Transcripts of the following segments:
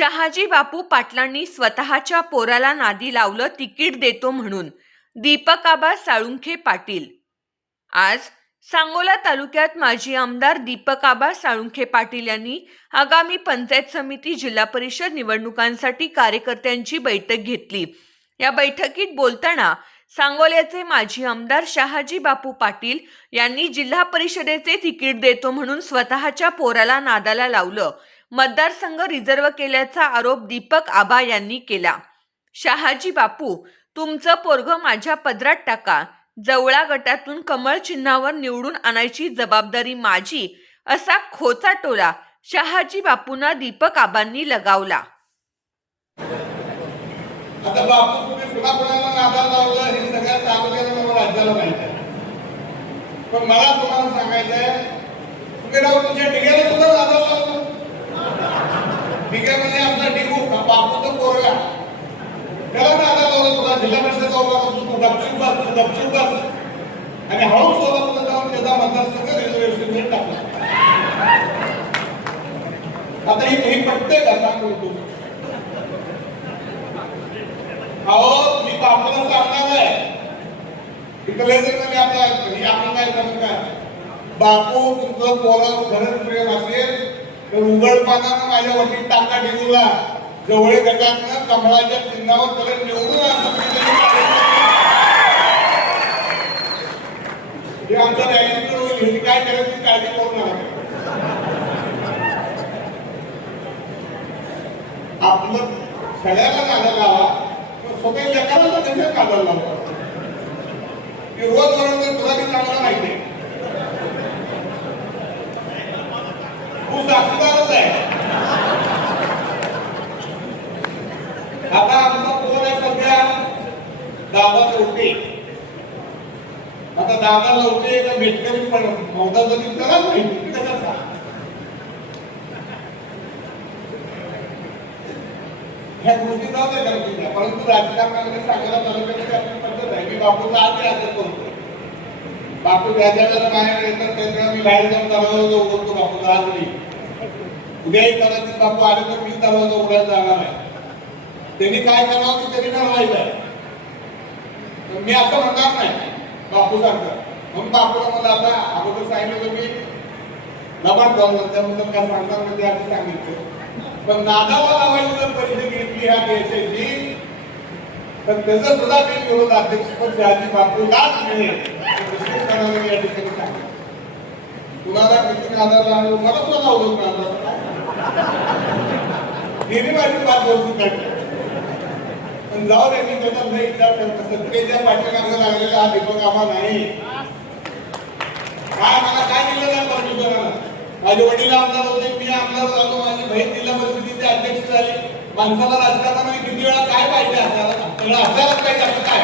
शहाजी बापू पाटलांनी स्वतःच्या पोराला नादी लावलं तिकीट देतो म्हणून. दीपकाबा साळुंखे पाटील. आज सांगोला तालुक्यात माजी आमदार दीपकाबा साळुंखे पाटील यांनी आगामी पंचायत समिती जिल्हा परिषद निवडणुकांसाठी कार्यकर्त्यांची बैठक घेतली. या बैठकीत बोलताना सांगोल्याचे माजी आमदार शहाजी बापू पाटील यांनी जिल्हा परिषदेचे तिकीट देतो म्हणून स्वतःच्या पोराला नादाला लावलं, मतदारसंघ रिझर्व केल्याचा आरोप दीपक आबा यांनी केला. शहाजी बापू, तुमचं पोरगं माझ्या पदरात टाका, जवळा गटातून कमळ चिन्हावर निवडून आणायची जबाबदारी माझी, असा खोचा टोला शहाजी बापूंना दीपक आबांनी लगावला. आता बापू तुम्ही पुन्हा पुन्हा नादाला लावलं हे सगळ्या तालुक्याला राज्याला माहिती आहे. पण मला तुम्हाला सांगायचंय, तुम्ही राहून तुमच्या डिग्याला सुद्धा नादाला लावलं. डिग्या म्हणजे आपला डिगू बापूचं पोरगा, त्याला नादाला लावलं. तुला जिल्हा परिषद गपचूप बस आणि हळूच सोबत जाऊन त्याचा मतदारसंघ रिझर्वेशन टाकला. आता ही पटते का सांगू तुम्ही? अहो मी बापूला सांगणार आहे, इकडे जर आपला आपण काय करतो का, बापू तुमचं पोरावर खरंच प्रेम असेल तर उघडपणानं माझ्या वतीत टाका डिगूला, जवळे गटातनं कमळाच्या चिन्हावर त्याला निवडून हे आमचं रॅलिंग होईल. हे काय करायची काळजी करू नका. आपलं सगळ्याला नादा लावा, स्वतः लेकराला कशा नादाला लावतो. रोज म्हणून तुला मी चांगलं माहिती आहे, तू दाखवणारच आहे. आता आमचा कोण आहे सध्या? दादा लवटे. आता दादा लवटे एका मेटकरी पण मौदा जरी त्यालाच माहिती कसा. ह्या गोष्टी जाऊ दे करतील, परंतु राजकारणामध्ये सांगायला तालुक्याची आपली पद्धत आहे. मी बापूचा आज आदर करतो. बापू ज्या ज्याला बाहेर येतात त्याच्यावेळेला मी बाहेर जाऊन दरवाजा उघडतो. बापूचा आज नाही, उद्याही कदाचित बापू आले तर मी दरवाजा उघडायला जाणार आहे. त्यांनी काय करावं ते त्यांनी ठरवायचं आहे. मी असं म्हणणार नाही बापू सांगतात म्हणून बापूला मला आता अगोदर सांगितलं मी लबाड जाऊन त्याबद्दल काय सांगणार म्हणजे आधी सांगितलं. पण नादाला लावायची जर परिषद घेतली ह्या देशाची तर त्याचं सुद्धा मी विरोध अध्यक्षपद शहाजी बापूलाच मिळेल. या ठिकाणी सांगितलं तुम्हाला किती नादाला लावलं, मला सुद्धा लावलं नादाला. नेहमी माझी बात बोलतो काढली. पण जाऊ दे, मी त्याचा नाही विचार करतो. सत्तेच्या पाठीमागे लागलेला हा दीपक आबा नाही. काय मला काय दिलं नाही परमेश्वराला. माझे वडील आमदार होते, मी आमदार झालो, माझी बहीण जिल्हा परिषदेचे अध्यक्ष झाली. माणसाला राजकारणामध्ये किती वेळा काय पाहिजे असायलाच पाहिजे. असं काय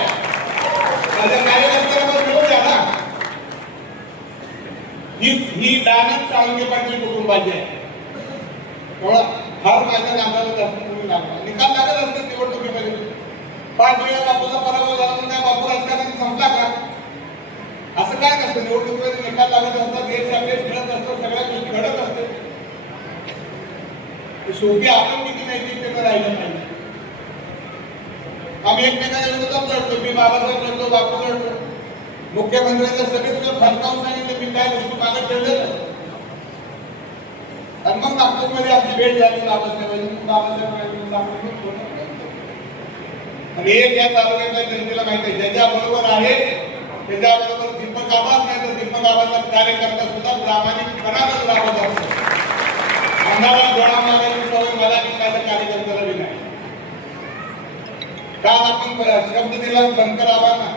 माझ्या कार्यकर्त्यांना मिळून द्या ना. ही दानच साळुंखे पाटील कुटुंबाची आहे. फार माझ्या नादाला जास्त तुम्ही लागला. निकाल लागत असते निवडणुकीमध्ये. 5 वेळा बापूचा पराभव झाला म्हणून काय बापू राजकारणाने संपला का? असं काय नसतं. निवडणुकीमध्ये निकाल लागत असतात, देश अपडेट मिळत असतात, सगळ्या गोष्टी घडत असते. शेवटी आपण किती नैतिकतेनं राहिलं पाहिजे. आम्ही एकमेकांच्या विरोधात लढतो. मी बाबासाहेब लढतो, बापू लढतो. मुख्यमंत्र्यांच्या सगळेच फरकावून सांगितलं मी काय गोष्टी मागे ठेवलेलं. आणि मग नागपूरमध्ये आपली भेट झाली बाबासाहेबांनी. आणि एक या तालुक्यातल्या जनतेला माहिती आहे, ज्याच्या बरोबर आहे त्याच्याबरोबर दीपक आबाच नाही तर दीपक आबाचा कार्यकर्ता सुद्धा प्रामाणिकपणानं राबत असतो. अंधारात डोळा मारायची सवय मला की माझ्या कार्यकर्त्याला बी नाही. काल आपण शब्द दिला बनकर आबांना,